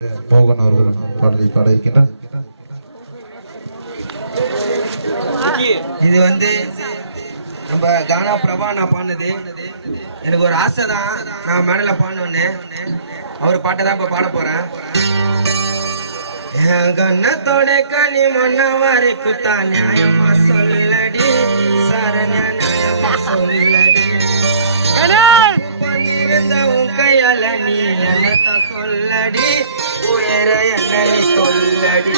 மோகன் அவர்கள் பாடலை பாட இருக்கின்றார். இது நம்ம கானா பிரபா நான் பாடினது. எனக்கு ஒரு ஆசை தான், நான் மேடல பாடணுன்னு. அவர் பாட்டை தான் இப்ப பாட போறேன். கண்ணத்தோட கனி மொன்ன வரைக்கும் தான் நியாயமா சொல்லடி, சரண்யா நியாயமா சொல்லடி. உன் கையால நீ என்னத்தான் சொல்லடி, உயர என்ன நீ சொல்லடி.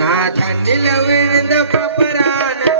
நான் தண்ணில விழுந்த பப்பரானே,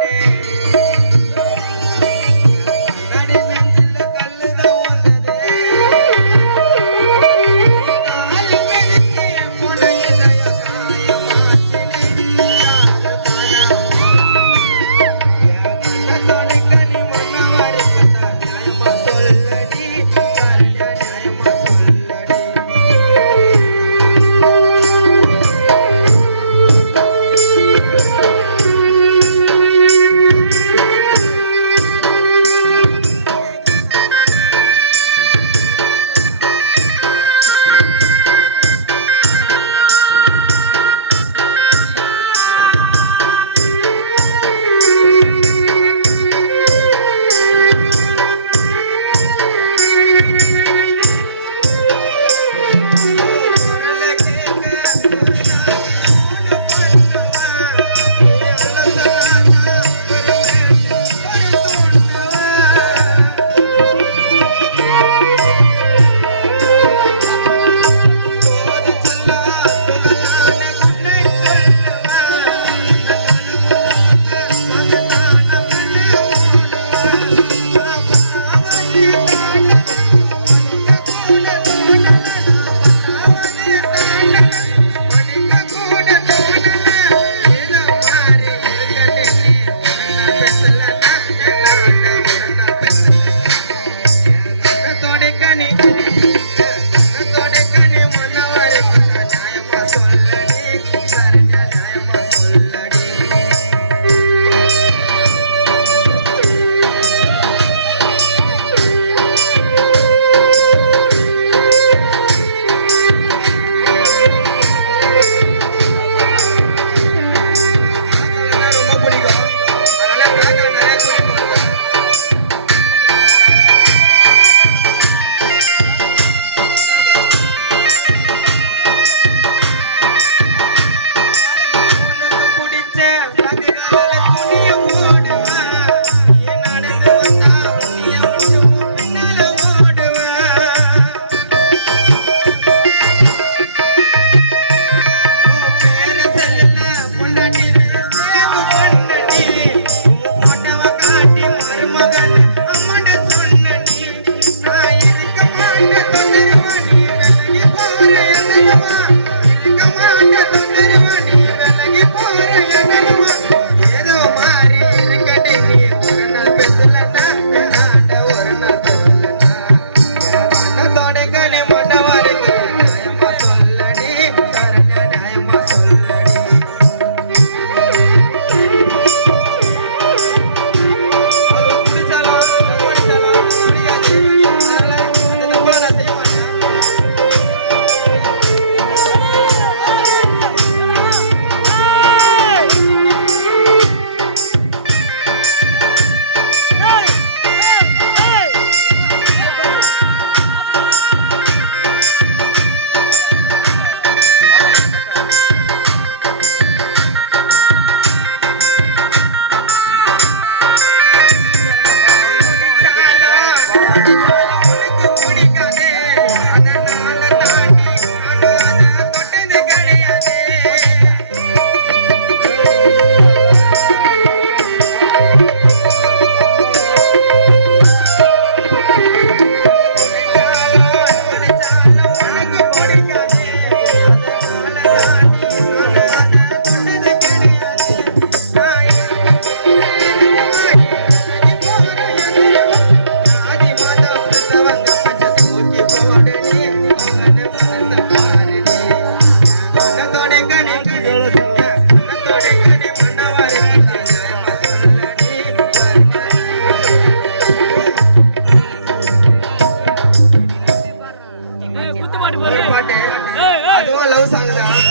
லவ் சாங் தான்.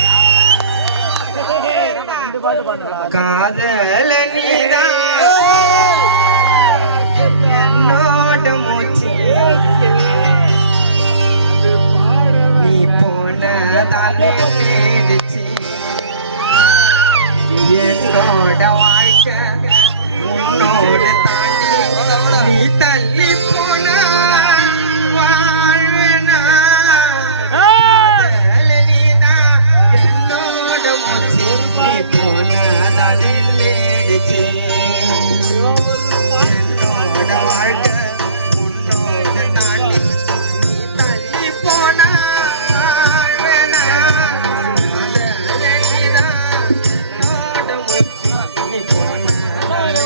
காதல நீதான் என்னோட மூச்சு, நீ போனதாலே நீடிச்சு என்னோட வாழ்க்கை உன்னோடு தாண்டி நீ தள்ளி போன வாழ்வேனா. நீதான் என்னோட மூச்சு, நீ போனதாலே நீடிச்சு என்னோட வாழ்க்கை உன்னோடு தாண்டி நீ தள்ளி போன வாழ்வேனா. நீதான் என்னோட மூச்சு, நீ போனதாலே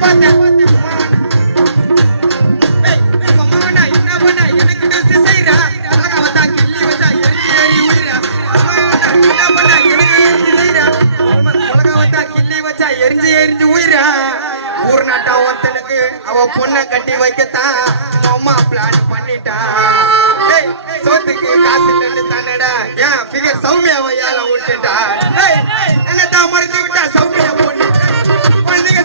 பார்த்தேன் என்ன பண்ண எனக்கு டெஸ்ட் செய்யறா அழகா வந்தா கிள்ளி வச்சா எரிஞ்சு ஏறி உயிரா என்ன பண்ண எனக்கு டெஸ்ட் செய்யறா அழகா வந்தா கிள்ளி வச்சா எரிஞ்சு உயிரா ஊர் நாட்டா ஒருத்தனுக்கு அவ பொண்ணை கட்டி வைக்கத்தான் அம்மா பிளான் பண்ணிட்டா சோத்துக்கு காசு இல்லைன்னு தானடா ஏன் ஃபிகர் சௌமியாவை ஏல விட்டுட்டா என்னதான் மறைச்சு விட்டா சௌமியா பொண்ணு குழந்தைங்க